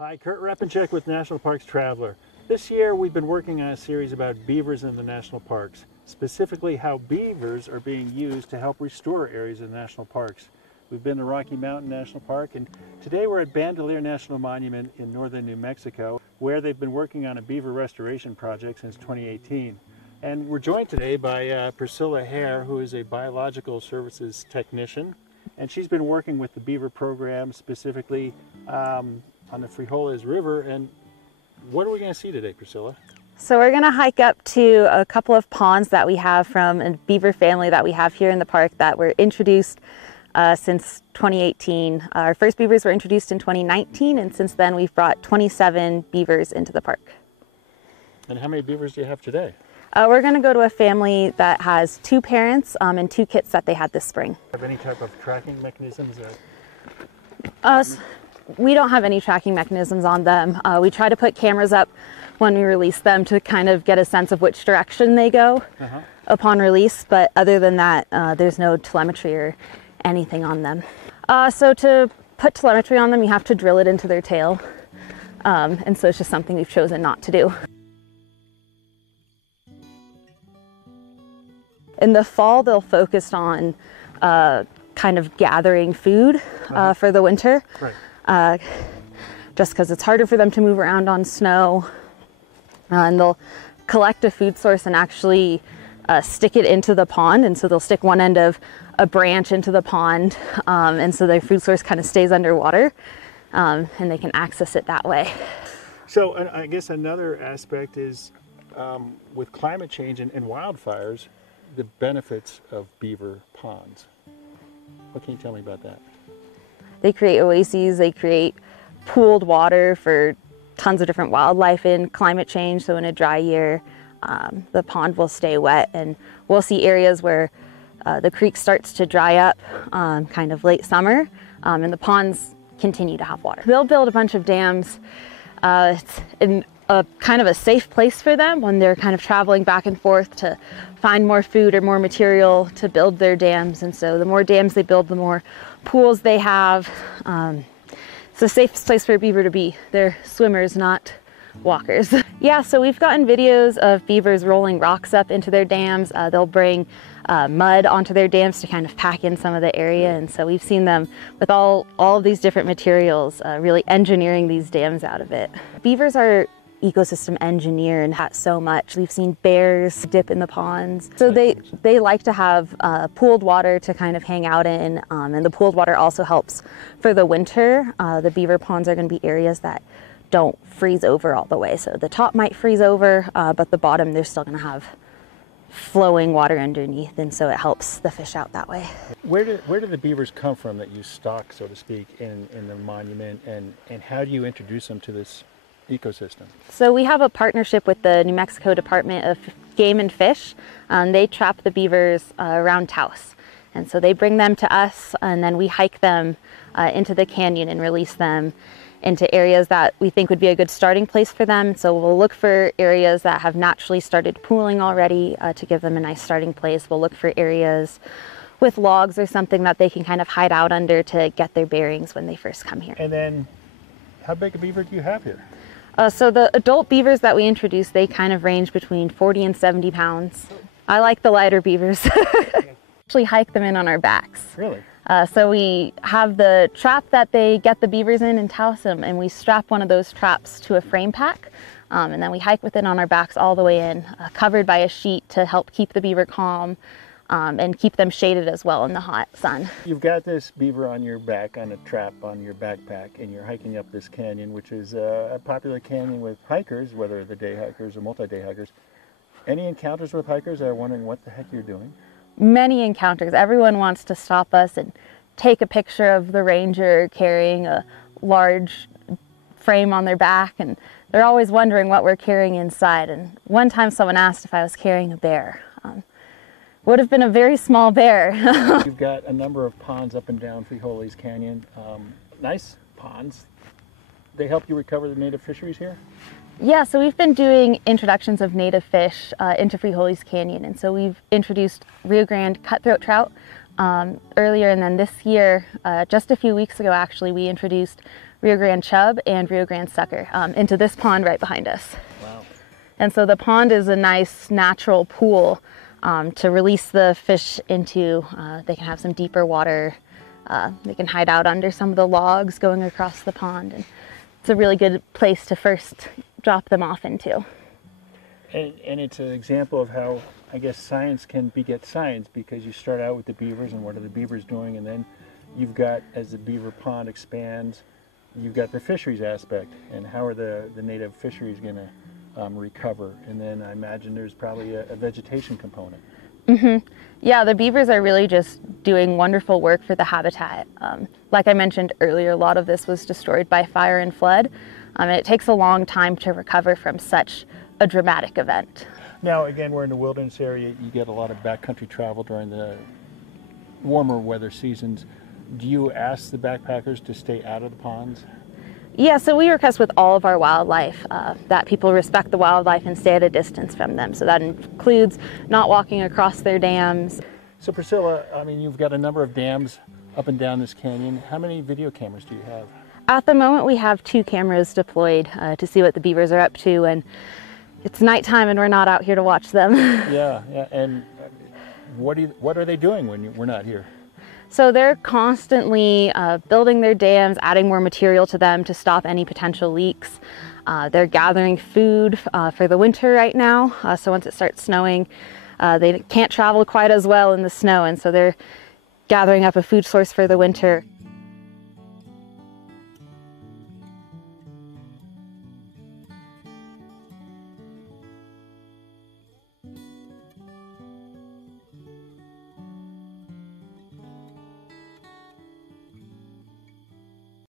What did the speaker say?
Hi, Kurt Repenchek with National Parks Traveler. This year we've been working on a series about beavers in the national parks, specifically how beavers are being used to help restore areas in national parks. We've been to Rocky Mountain National Park, and today we're at Bandelier National Monument in northern New Mexico, where they've been working on a beaver restoration project since 2018. And we're joined today by Priscilla Hare, who is a biological services technician, and she's been working with the beaver program specifically on the Frijoles River. And what are we going to see today, Priscilla? So we're going to hike up to a couple of ponds that we have from a beaver family that we have here in the park that were introduced since 2018. Our first beavers were introduced in 2019, and since then we've brought 27 beavers into the park. And how many beavers do you have today? We're going to go to a family that has 2 parents and 2 kits that they had this spring. Have any type of tracking mechanisms? We don't have any tracking mechanisms on them. We try to put cameras up when we release them to kind of get a sense of which direction they go upon release, but other than that, there's no telemetry or anything on them. So to put telemetry on them, you have to drill it into their tail, and so it's just something we've chosen not to do. In the fall, they'll focus on kind of gathering food for the winter. Right. Just because it's harder for them to move around on snow. And they'll collect a food source and actually stick it into the pond. And so they'll stick one end of a branch into the pond, and so their food source kind of stays underwater, and they can access it that way. So I guess another aspect is with climate change and wildfires, the benefits of beaver ponds. What can you tell me about that? They create oases, they create pooled water for tons of different wildlife in climate change. So in a dry year, the pond will stay wet, and we'll see areas where the creek starts to dry up kind of late summer, and the ponds continue to have water. They'll build a bunch of dams. It's in a kind of a safe place for them when they're kind of traveling back and forth to find more food or more material to build their dams. And so the more dams they build, the more pools they have. It's the safest place for a beaver to be. They're swimmers, not walkers. Yeah, so we've gotten videos of beavers rolling rocks up into their dams. They'll bring mud onto their dams to kind of pack in some of the area. And so we've seen them with all of these different materials, really engineering these dams out of it. Beavers are ecosystem engineer and that so much. We've seen bears dip in the ponds. So they like to have pooled water to kind of hang out in, and the pooled water also helps for the winter. The beaver ponds are going to be areas that don't freeze over all the way. So the top might freeze over, but the bottom they're still going to have flowing water underneath, and so it helps the fish out that way. Where do the beavers come from that you stock, so to speak, in the monument, and how do you introduce them to this ecosystem? So we have a partnership with the New Mexico Department of Game and Fish. They trap the beavers around Taos, and so they bring them to us, and then we hike them into the canyon and release them into areas that we think would be a good starting place for them. So we'll look for areas that have naturally started pooling already to give them a nice starting place. We'll look for areas with logs or something that they can kind of hide out under to get their bearings when they first come here. And then how big a beaver do you have here? So the adult beavers that we introduce, they kind of range between 40 and 70 pounds. I like the lighter beavers. Actually hike them in on our backs. Really? So we have the trap that they get the beavers in and Taos them, and we strap one of those traps to a frame pack, and then we hike with it on our backs all the way in, covered by a sheet to help keep the beaver calm and keep them shaded as well in the hot sun. You've got this beaver on your back on a trap on your backpack, and you're hiking up this canyon, which is a popular canyon with hikers, whether the day hikers or multi-day hikers. Any encounters with hikers that are wondering what the heck you're doing? Many encounters. Everyone wants to stop us and take a picture of the ranger carrying a large frame on their back, and they're always wondering what we're carrying inside. And one time someone asked if I was carrying a bear. Would have been a very small bear. You've got a number of ponds up and down Frijoles Canyon. Nice ponds. They help you recover the native fisheries here? Yeah, so we've been doing introductions of native fish into Frijoles Canyon, and so we've introduced Rio Grande cutthroat trout earlier, and then this year, just a few weeks ago actually, we introduced Rio Grande chub and Rio Grande sucker into this pond right behind us. Wow. And so the pond is a nice natural pool to release the fish into. They can have some deeper water. They can hide out under some of the logs going across the pond. And it's a really good place to first drop them off into. And it's an example of how, I guess, science can beget science, because you start out with the beavers and what are the beavers doing, and then you've got, as the beaver pond expands, you've got the fisheries aspect, and how are the native fisheries going to recover, and then I imagine there's probably a vegetation component. Mm-hmm. Yeah, the beavers are really just doing wonderful work for the habitat. Like I mentioned earlier, a lot of this was destroyed by fire and flood. It takes a long time to recover from such a dramatic event. Now, again, we're in the wilderness area. You get a lot of backcountry travel during the warmer weather seasons. Do you ask the backpackers to stay out of the ponds? Yeah, so we request with all of our wildlife that people respect the wildlife and stay at a distance from them. So that includes not walking across their dams. So Priscilla, I mean, you've got a number of dams up and down this canyon. How many video cameras do you have? At the moment, we have 2 cameras deployed to see what the beavers are up to, and it's nighttime and we're not out here to watch them. Yeah. And what are they doing when we're not here? So they're constantly building their dams, adding more material to them to stop any potential leaks. They're gathering food for the winter right now. So once it starts snowing, they can't travel quite as well in the snow, and so they're gathering up a food source for the winter.